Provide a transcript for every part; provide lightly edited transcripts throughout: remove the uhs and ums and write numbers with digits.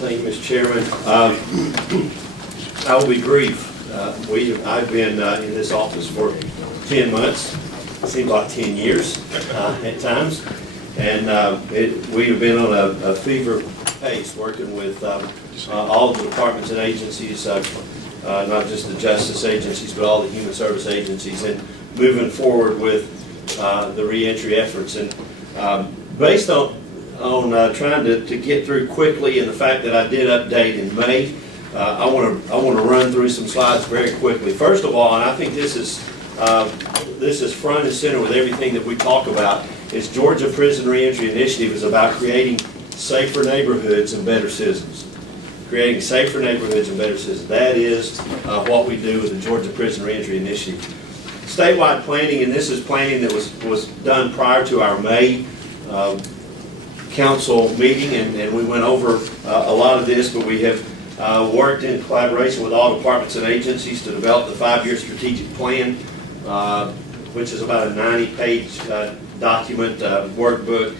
Thank you, Mr. Chairman. I will be brief. I've been in this office for 10 months. It seems like 10 years at times. And we have been on a fever pace working with all the departments and agencies, not just the justice agencies, but all the human service agencies, and moving forward with the reentry efforts. And based on trying to get through quickly, and the fact that I did update in May, I want to run through some slides very quickly. First of all, and I think this is front and center with everything that we talk about, is Georgia Prison Reentry Initiative is about creating safer neighborhoods and better citizens. Creating safer neighborhoods and better citizens. That is what we do with the Georgia Prison Reentry Initiative. Statewide planning, and this is planning that was done prior to our May council meeting, and we went over a lot of this, but we have worked in collaboration with all departments and agencies to develop the 5-year strategic plan, which is about a 90-page document, workbook.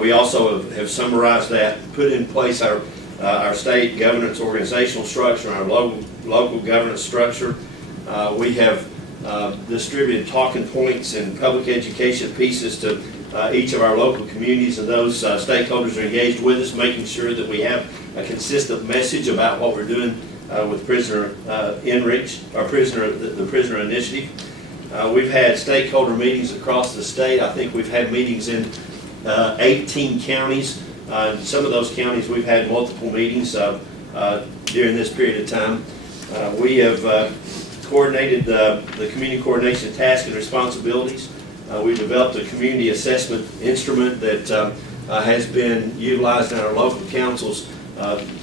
We also have summarized that, put in place our state governance organizational structure, our local governance structure. We have distributed talking points and public education pieces to each of our local communities, and those stakeholders are engaged with us, making sure that we have a consistent message about what we're doing with prisoner Enrich, our the prisoner initiative. We've had stakeholder meetings across the state. I think we've had meetings in 18 counties. Some of those counties we've had multiple meetings during this period of time. We have coordinated the community coordination task and responsibilities. We developed a community assessment instrument that has been utilized in our local councils,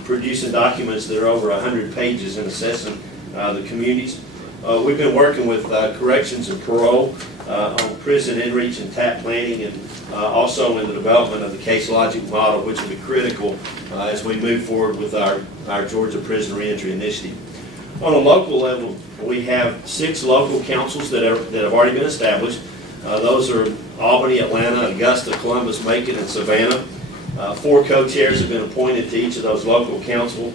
producing documents that are over 100 pages in assessing the communities. We've been working with corrections and parole on prison in-reach and TAP planning, and also in the development of the case logic model, which will be critical as we move forward with our Georgia Prison Reentry Initiative. On a local level, we have 6 local councils that have already been established. Those are Albany, Atlanta, Augusta, Columbus, Macon, and Savannah. 4 co-chairs have been appointed to each of those local councils,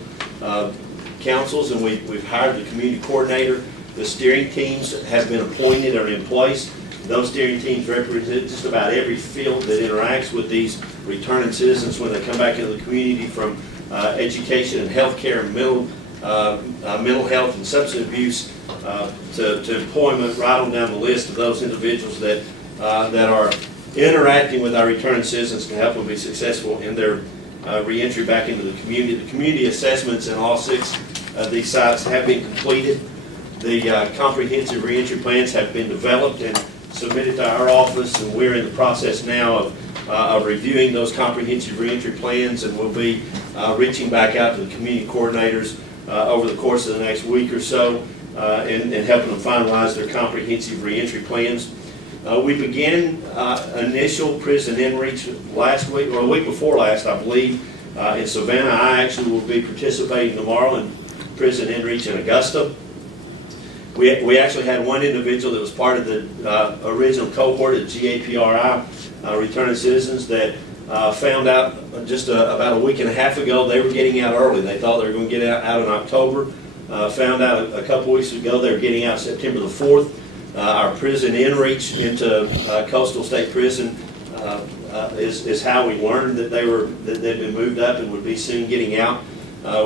and we've hired the community coordinator. The steering teams have been appointed or in place. Those steering teams represent just about every field that interacts with these returning citizens when they come back into the community, from education and healthcare and mental health and substance abuse to employment, right on down the list of those individuals that are interacting with our returning citizens to help them be successful in their reentry back into the community. The community assessments in all 6 of these sites have been completed. The comprehensive reentry plans have been developed and submitted to our office, and we're in the process now of reviewing those comprehensive reentry plans, and we'll be reaching back out to the community coordinators over the course of the next week or so and helping them finalize their comprehensive reentry plans. We began initial prison in-reach last week, or a week before last, I believe, in Savannah. I actually will be participating tomorrow in prison in-reach in Augusta. We actually had one individual that was part of the original cohort of GAPRI, returning citizens, that found out just about a week and a half ago they were getting out early. They thought they were going to get out in October. Found out a couple weeks ago they were getting out September the 4th. Our prison in-reach into Coastal State Prison is how we learned that they'd been moved up and would be soon getting out.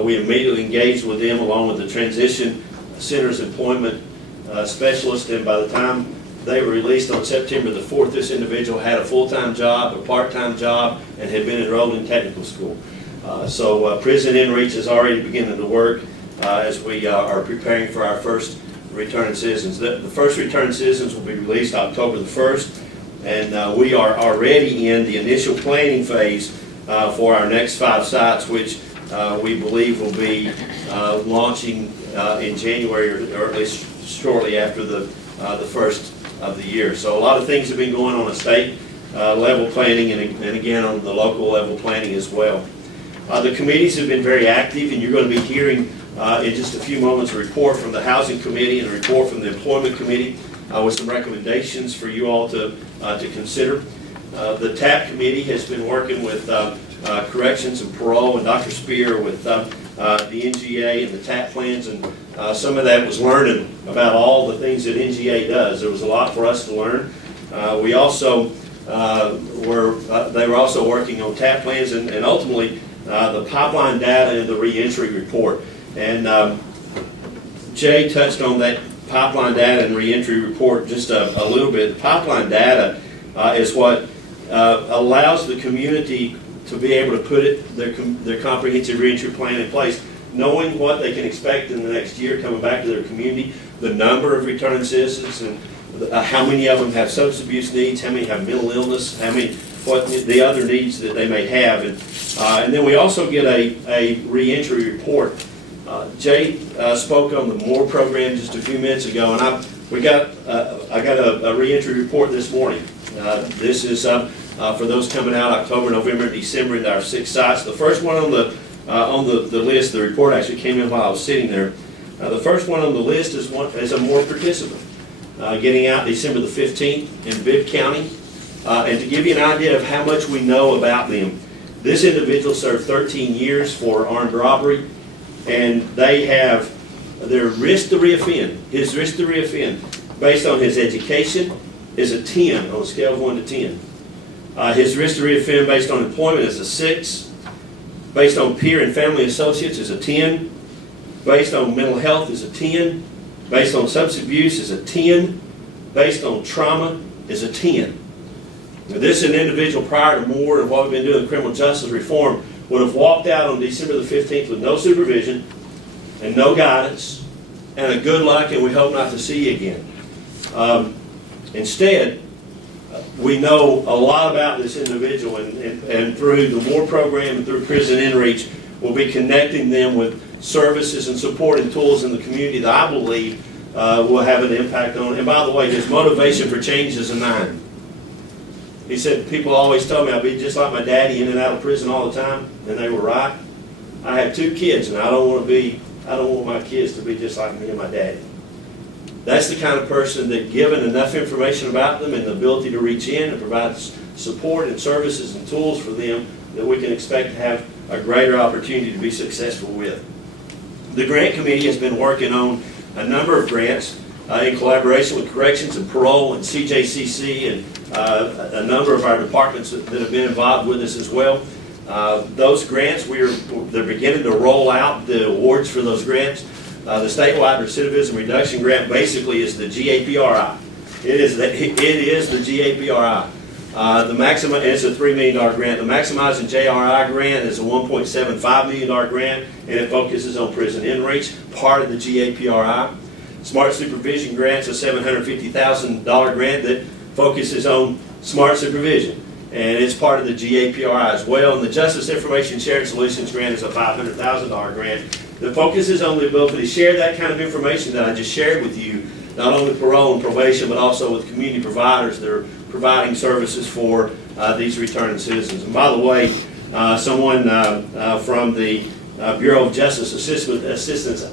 We immediately engaged with them along with the transition center's employment specialist, and by the time they were released on September the 4th, this individual had a full-time job, a part-time job, and had been enrolled in technical school. So prison in-reach is already beginning to work as we are preparing for our first returning citizens. The first returning citizens will be released October the 1st, and we are already in the initial planning phase for our next 5 sites, which we believe will be launching in January, or at least shortly after the first of the year. So a lot of things have been going on at state level planning, and again on the local level planning as well. The committees have been very active, and you're going to be hearing in just a few moments a report from the Housing Committee and a report from the Employment Committee with some recommendations for you all to consider. The TAP Committee has been working with corrections and parole, and Dr. Spear with the NGA and the TAP plans, and some of that was learning about all the things that NGA does. There was a lot for us to learn. We also they were also working on TAP plans and ultimately the pipeline data and the reentry report. And Jay touched on that pipeline data and reentry report just a little bit. The pipeline data is what allows the community to be able to put their comprehensive reentry plan in place, knowing what they can expect in the next year coming back to their community, the number of returning citizens, and how many of them have substance abuse needs, how many have mental illness, what the other needs that they may have. And then we also get a reentry report. Jay spoke on the MORE program just a few minutes ago, and I got a reentry report this morning. This is for those coming out October, November, and December into our 6 sites. The first one on the list, the report actually came in while I was sitting there. The first one on the list is a MORE participant, getting out December the 15th in Bibb County. And to give you an idea of how much we know about them, this individual served 13 years for armed robbery, and they have their risk to reoffend, his risk to reoffend, based on his education, is a 10 on a scale of 1 to 10. His risk to reoffend based on employment is a 6. Based on peer and family associates is a 10. Based on mental health is a 10. Based on substance abuse is a 10. Based on trauma is a 10. Now, this is an individual prior to MORE and what we've been doing in criminal justice reform would have walked out on December the 15th with no supervision and no guidance and a good luck and we hope not to see you again. Instead, we know a lot about this individual, and through the MORE program and through Prison Inreach, we'll be connecting them with services and support and tools in the community that I believe will have an impact on. And by the way, his motivation for change is a 9. He said, people always tell me I'll be just like my daddy in and out of prison all the time, and they were right. I have 2 kids, and I don't want my kids to be just like me and my daddy. That's the kind of person that, given enough information about them and the ability to reach in and provide support and services and tools for them, that we can expect to have a greater opportunity to be successful with. The grant committee has been working on a number of grants in collaboration with Corrections and Parole and CJCC and a number of our departments that have been involved with us as well. Those grants, they're beginning to roll out the awards for those grants. The statewide recidivism reduction grant basically is the GAPRI. It is the GAPRI. The maximum, it's a $3 million grant. The Maximizing JRI grant is a $1.75 million grant, and it focuses on prison inreach, part of the GAPRI. Smart Supervision grant's a $750,000 grant that focuses on smart supervision, and it's part of the GAPRI as well. And the Justice Information Sharing Solutions grant is a $500,000 grant that focuses on the ability to share that kind of information that I just shared with you, not only parole and probation, but also with community providers that are providing services for these returning citizens. And by the way, someone from the Bureau of Justice Assistance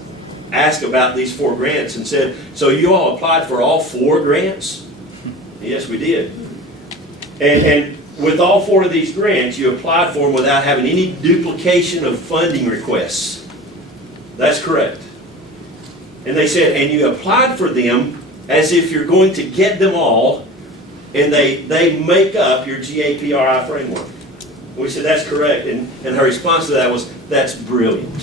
asked about these 4 grants and said, so you all applied for all 4 grants? Yes, we did. And with all 4 of these grants, you applied for them without having any duplication of funding requests. That's correct. And they said, and you applied for them as if you're going to get them all, and they make up your GAPRI framework. We said, that's correct. And her response to that was, that's brilliant.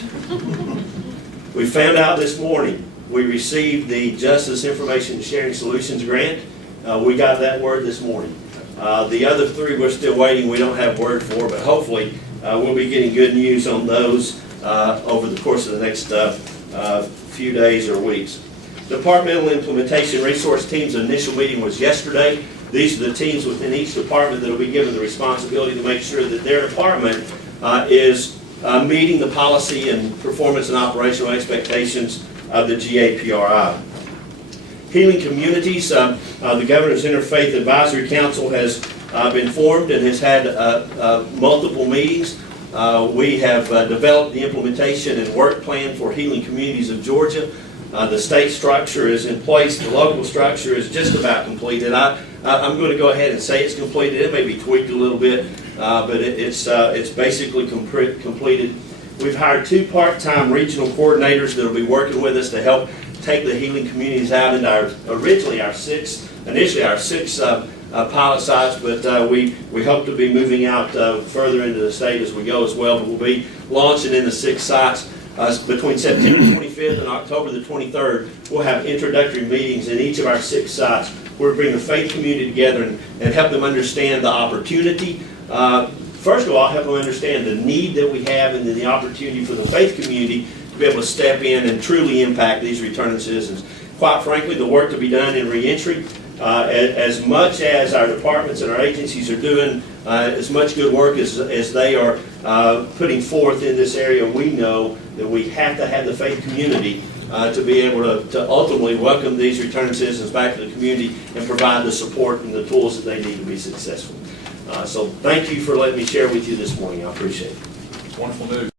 We found out this morning we received the Justice Information Sharing Solutions grant. We got that word this morning. The other 3 we're still waiting. We don't have word for, but hopefully we'll be getting good news on those over the course of the next few days or weeks. Departmental Implementation Resource Team's initial meeting was yesterday. These are the teams within each department that will be given the responsibility to make sure that their department is meeting the policy and performance and operational expectations of the GAPRI. Healing Communities, the Governor's Interfaith Advisory Council has been formed and has had multiple meetings. We have developed the implementation and work plan for Healing Communities of Georgia. The state structure is in place. The local structure is just about completed. I'm going to go ahead and say it's completed. It may be tweaked a little bit, but it's basically completed. We've hired 2 part-time regional coordinators that will be working with us to help take the healing communities out into initially our 6 pilot sites, but we hope to be moving out further into the state as we go as well. But we'll be launching in the 6 sites between September 25th and October the 23rd. We'll have introductory meetings in each of our 6 sites where we bring the faith community together and help them understand the opportunity. First of all, help them understand the need that we have and then the opportunity for the faith community to be able to step in and truly impact these returning citizens. Quite frankly, the work to be done in reentry, as much as our departments and our agencies are doing as much good work as they are putting forth in this area, we know that we have to have the faith community to be able to ultimately welcome these returning citizens back to the community and provide the support and the tools that they need to be successful. So thank you for letting me share with you this morning. I appreciate it. Wonderful news.